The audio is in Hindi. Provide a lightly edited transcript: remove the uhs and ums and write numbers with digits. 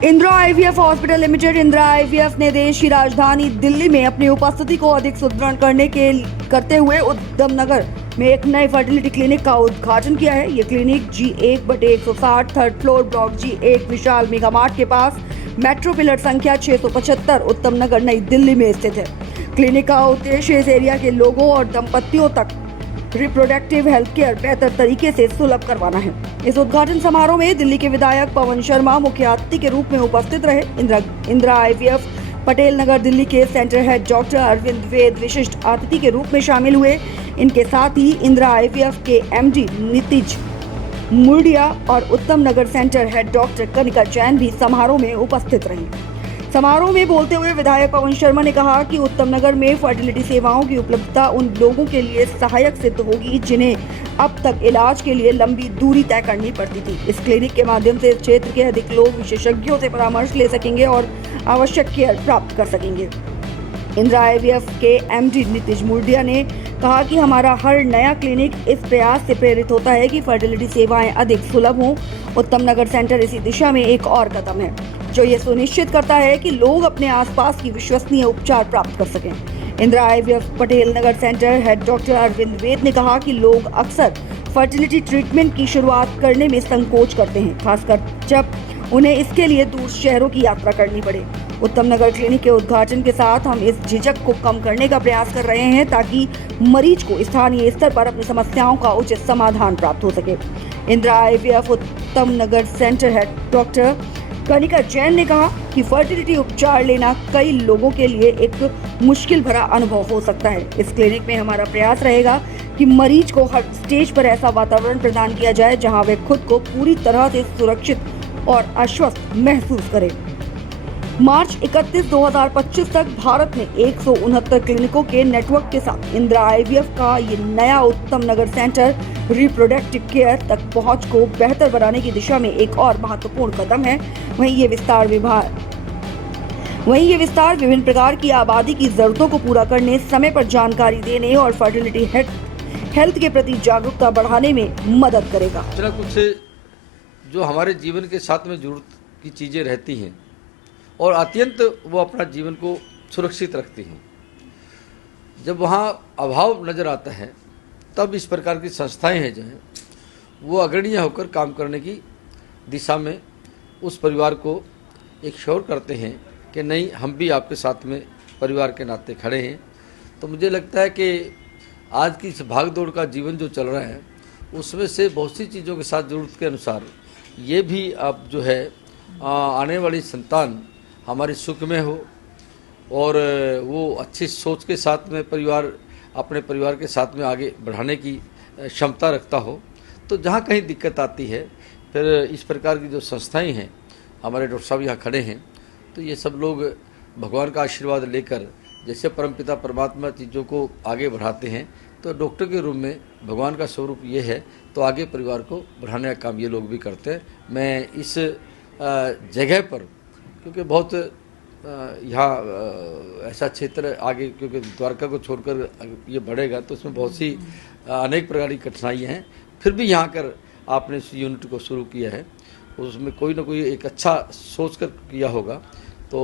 Indira IVF hospital limited Indira IVF ने देश की राजधानी दिल्ली में अपनी उपस्थिति को अधिक सुदृढ़ करते हुए उधम नगर में एक नए फर्टिलिटी क्लिनिक का उद्घाटन किया है। ये clinic G1/160 third floor block G1 विशाल मेगा मार्ट के पास मेट्रो पिलर संख्या 675 उत्तम नगर नई दिल्ली में स्थित है। क्लिनिक का उद्देश्य इस एरिया के लोगों और दंपतियों तक रिप्रोडक्टिव हेल्थ केयर बेहतर तरीके से सुलभ करवाना है। इस उद्घाटन समारोह में दिल्ली के विधायक पवन शर्मा मुख्य अतिथि के रूप में उपस्थित रहे। इंदिरा आईवीएफ पटेल नगर दिल्ली के centre head doctor Arvind Ved विशिष्ट अतिथि के रूप में शामिल हुए। इनके साथ ही इंदिरा आईवीएफ के एमडी नीतिज मुर्डिया और Uttam Nagar centre head doctor Kanika Jain भी समारोह में उपस्थित रहे। समारोह में बोलते हुए विधायक पवन शर्मा ने कहा कि उत्तम नगर में फर्टिलिटी सेवाओं की उपलब्धता उन लोगों के लिए सहायक सिद्ध होगी जिन्हें अब तक इलाज के लिए लंबी दूरी तय करनी पड़ती थी। इस क्लिनिक के माध्यम से इस क्षेत्र के अधिक लोग विशेषज्ञों से परामर्श ले सकेंगे और आवश्यक केयर प्राप्त कर सकेंगे। इंदिरा आईवीएफ के एमडी नीतिज मुर्डिया ने कहा कि हमारा हर नया क्लिनिक इस प्रयास से प्रेरित होता है कि फर्टिलिटी सेवाएं अधिक सुलभ हों। उत्तम नगर सेंटर इसी दिशा में एक और कदम है जो ये सुनिश्चित करता है कि लोग अपने आसपास की विश्वसनीय उपचार प्राप्त कर सकें। इंदिरा आईवीएफ पटेल नगर सेंटर हेड डॉक्टर अरविंद वेद ने कहा कि लोग अक्सर फर्टिलिटी ट्रीटमेंट की शुरुआत करने में संकोच करते हैं, खासकर जब उन्हें इसके लिए दूर शहरों की यात्रा करनी पड़े। उत्तम नगर क्लिनिक के उद्घाटन के साथ हम इस झिझक को कम करने का प्रयास कर रहे हैं ताकि मरीज को स्थानीय स्तर पर अपनी समस्याओं का उचित समाधान प्राप्त हो सके। Indira IVF Uttam Nagar centre head doctor Kanika Jain ने कहा कि फर्टिलिटी उपचार लेना कई लोगों के लिए एक मुश्किल भरा अनुभव हो सकता है। इस क्लिनिक में हमारा प्रयास रहेगा कि मरीज को हर स्टेज पर ऐसा वातावरण प्रदान किया जाए जहां वे खुद को पूरी तरह से सुरक्षित और आश्वस्त महसूस करें। मार्च 31, 2025 तक भारत में 169 क्लिनिकों के नेटवर्क के साथ इंदिरा आईवीएफ का ये नया उत्तम नगर सेंटर रिप्रोडक्टिव केयर तक पहुंच को बेहतर बनाने की दिशा में एक और महत्वपूर्ण कदम है। वहीं ये विस्तार विभिन्न प्रकार की आबादी की जरूरतों को पूरा करने, समय पर जानकारी देने और फर्टिलिटी हेल्थ के प्रति जागरूकता बढ़ाने में मदद करेगा। कुछ जो हमारे जीवन के साथ में जरूरत की चीज़ें रहती हैं और अत्यंत वो अपना जीवन को सुरक्षित रखती हैं, जब वहाँ अभाव नज़र आता है तब इस प्रकार की संस्थाएं हैं जो हैं वो अग्रणीय होकर काम करने की दिशा में उस परिवार को एक श्योर करते हैं कि नहीं, हम भी आपके साथ में परिवार के नाते खड़े हैं। तो मुझे लगता है कि आज की इस भागदौड़ का जीवन जो चल रहा है उसमें से बहुत सी चीज़ों के साथ ज़रूरत के अनुसार ये भी अब जो है आने वाली संतान हमारी सुख में हो और वो अच्छी सोच के साथ में अपने परिवार के साथ में आगे बढ़ाने की क्षमता रखता हो। तो जहाँ कहीं दिक्कत आती है फिर इस प्रकार की जो संस्थाएं हैं, हमारे डॉक्टर साहब यहाँ खड़े हैं, तो ये सब लोग भगवान का आशीर्वाद लेकर जैसे परमपिता परमात्मा चीज़ों को आगे बढ़ाते हैं, तो डॉक्टर के रूप में भगवान का स्वरूप ये है, तो आगे परिवार को बढ़ाने का काम ये लोग भी करते हैं। मैं इस जगह पर, क्योंकि बहुत यहाँ ऐसा क्षेत्र आगे, क्योंकि द्वारका को छोड़कर ये बढ़ेगा तो उसमें बहुत सी अनेक प्रकार की कठिनाइयाँ हैं, फिर भी यहाँ कर आपने इस यूनिट को शुरू किया है, उसमें कोई ना कोई एक अच्छा सोच कर किया होगा। तो